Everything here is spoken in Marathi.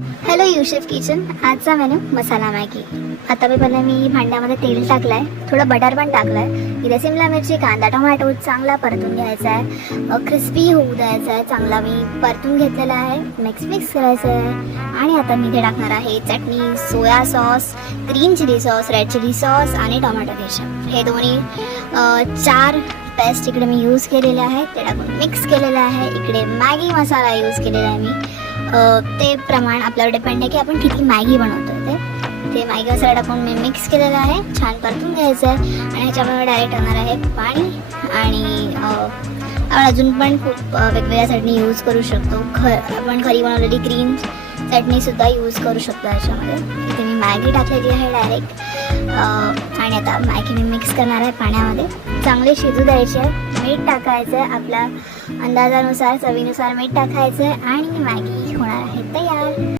हॅलो युशेफ किचन. आजचा मेनू मसाला मॅगी. आता पहिला मी भांड्यामध्ये तेल टाकलाय, थोडा बटर पण टाकलाय. इथे शिमला मिरची, कांदा, टोमॅटो चांगला परतून घ्यायचा आहे, क्रिस्पी होऊ द्यायचा आहे. चांगला मी परतून घेतलेला आहे. मिक्स करायचं आहे. आणि आता मी इथे टाकणार आहे चटणी, soya sauce, green chilli sauce, red chilli sauce आणि टोमॅटो केचप. हे दोन्ही 4 पेस्ट इकडे मी यूज केलेले आहे, ते टाकून मिक्स केलेलं आहे. इकडे मॅगी मसाला यूज केलेला आहे मी. ते प्रमाण आपल्यावर डिपेंड आहे की आपण किती मॅगी बनवतो. ते मॅगी मसाला टाकून मी मिक्स केलेलं आहे. छान परतून घ्यायचं आहे. आणि ह्याच्यामध्ये डायरेक्ट होणार आहे पाणी. आणि आपण अजून पण खूप वेगवेगळ्या चटणी यूज करू शकतो. आपण घरी बनवलेली ग्रीन चटणीसुद्धा यूज करू शकतो ह्याच्यामध्ये. इथे मी मॅगी टाकलेली आहे डायरेक्ट. आणि आता मॅगी मी मिक्स करणार आहे पाण्यामध्ये. चांगले शिजू द्यायचे आहे. मीठ टाकायचं आहे आपल्या अंदाजानुसार, चवीनुसार मीठ टाकायचं आहे. आणि मॅगी होणार आहे तयार.